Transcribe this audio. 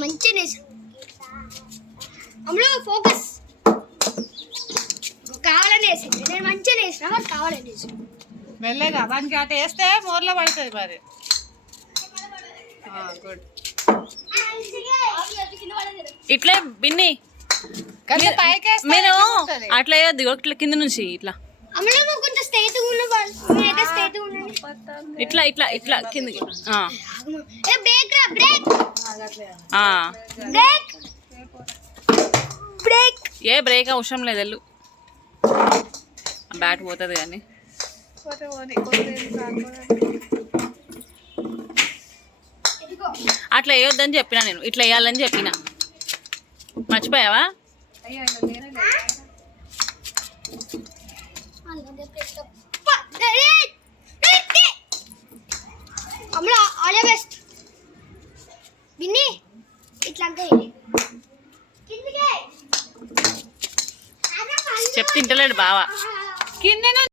మంచిగా వేసాను అమ్మలో ఫోకస్ కావాలని వేసింది నేను మంచిగా వేసిన మరి కావాలని వేసాను మెల్లగా వానికి అటు వేస్తే మోర్లో పడుతుంది మరి గుడ్ ఇట్లే బిన్ని మీరు అట్లా వేయద్దు ఇట్లా కింద నుంచి ఇట్లా అమ్మలో నువ్వు కొంచెం స్ట్రైట్ నేనైతే స్ట్రైట్ ఉన్నాను ఇట్లా ఇట్లా ఇట్లా కిందకి ఏ బ్రేక్ రా break break break a break అవసరం లేదు వెళ్ళు బ్యాట్ పోతుంది కానీ అట్లా వేయొద్దని చెప్పిన నేను ఇట్లా వేయాలని చెప్పిన మర్చిపోయావా అమ్మలో ఆల్ ది బెస్ట్ విన్ని ఇట్లా అంటే చెప్తే ఇంటలేడు బావా కింద